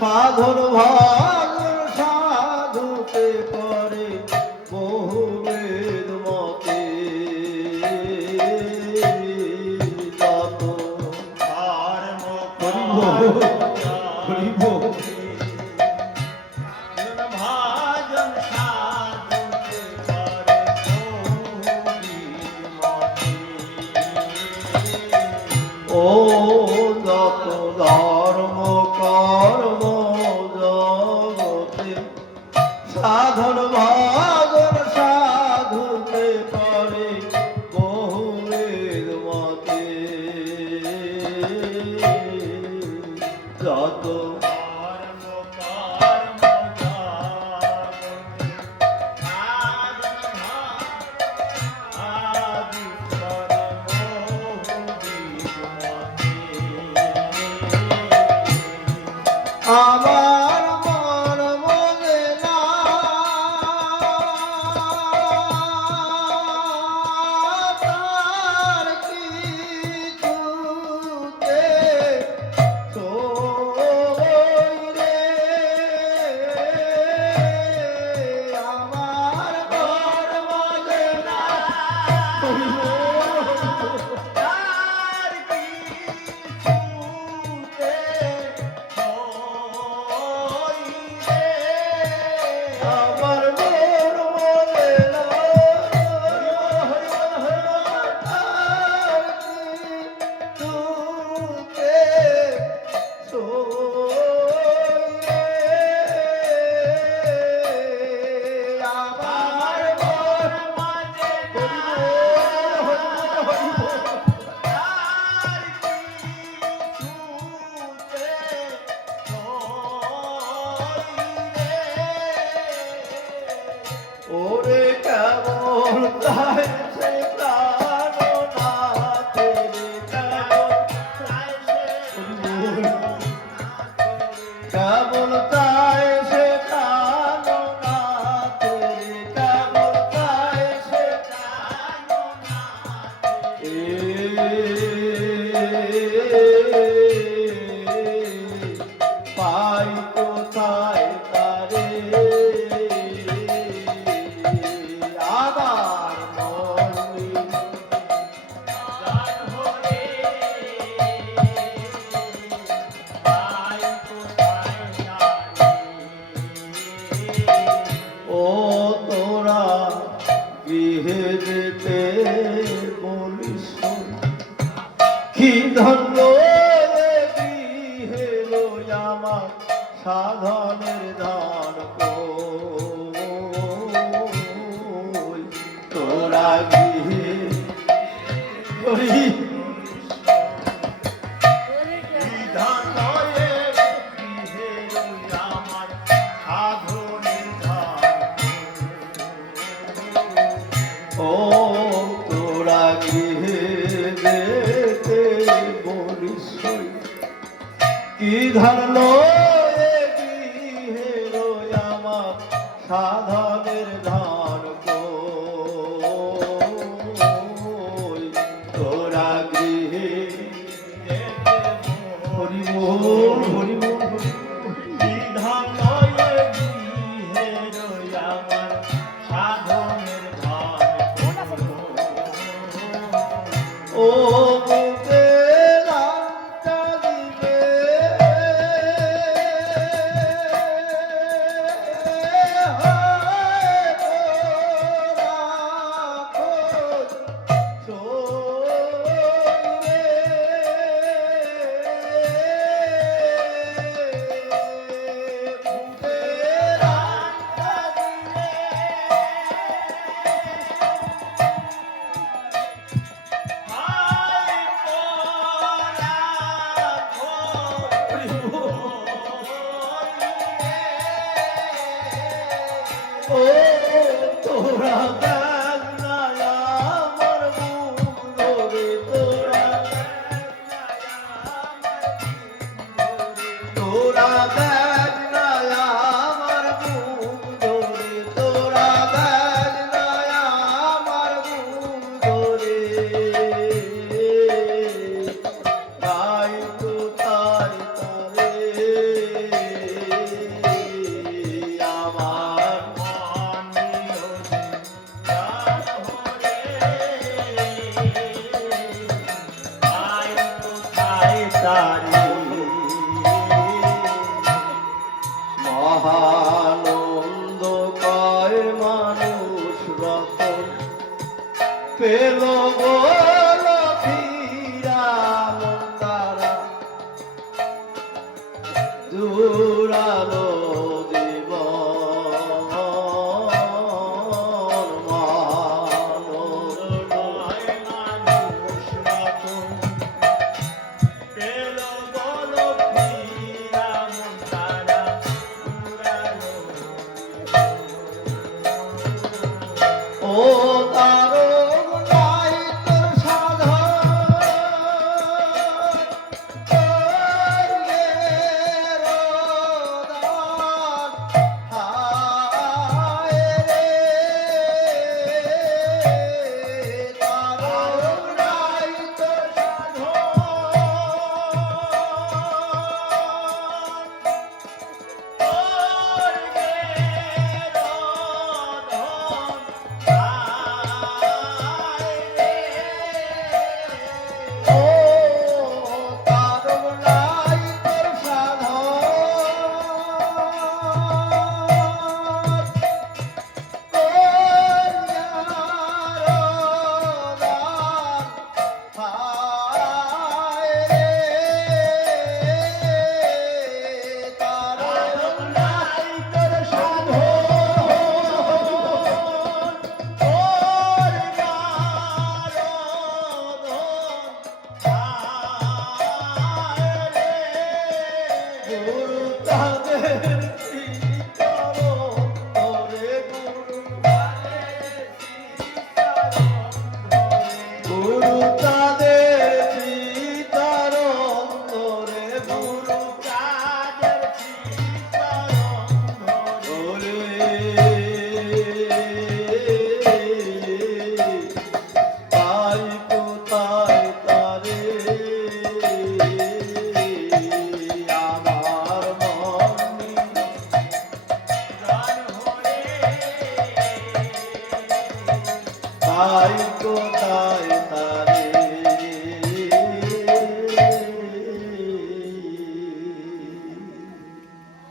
সাধন ভাগর সাধুতে করে বহু বেদ মতে তত ভাজন সাধুতে করে বহু বেদ মতে ও যত ধর্ম কর্ম জগতে সাধন ভাগর সাধুতে করে বহু বেদ মতে যত আমার মন মনে না তার কিছুতে সই রে আমার মন মনে না তার কিছুতে আমার মন মনে না তার কিছুতে সই রে আমার মন মনে ওরে কেমন তাই সে প্রাণনাথ রে কেমন তাই সে প্রাণনাথ রে কেমন তাই সে পাই কোথায় তারে আবার মনে ও তোরা গৃহে যেতে বলিস কি ধন্য গৃহে লই আমার সাধনের ধান কই তোরা গৃহে করি ও তোরা গৃহে যেতে বলিস কি ধরলো গৃহে রই আমার সাধনের ধান কই তোরা গৃহে হরি বল হরি বল ও বুকে লাঞ্চা দিবে হায় তোরা খোঁজ সই রে বুকে লাঞ্চা দিবে ও তোরা দেখ না আমার বুক ধরে তোরা দেখ না আমার বুক ধরে তোরা দেখ না আমার বুক ধরে গাই তো তারি তারে জুড়ালো জীবন মানুষ নয় মানুষ রতন পেল বলো ফিরা মন তারা জুড়ালো ও তারো নাই তোর সাধন করলে রোদন হায় রে তারো নাই তোর ও তারো নাই তোর সাধন গুরু তাদের চিত্তরণ ধরে গুরু তাদের চিত্তরণ ধরে গুরু ধরে তাই কোথায় তারে আমার মনি তাই কোথায় তারে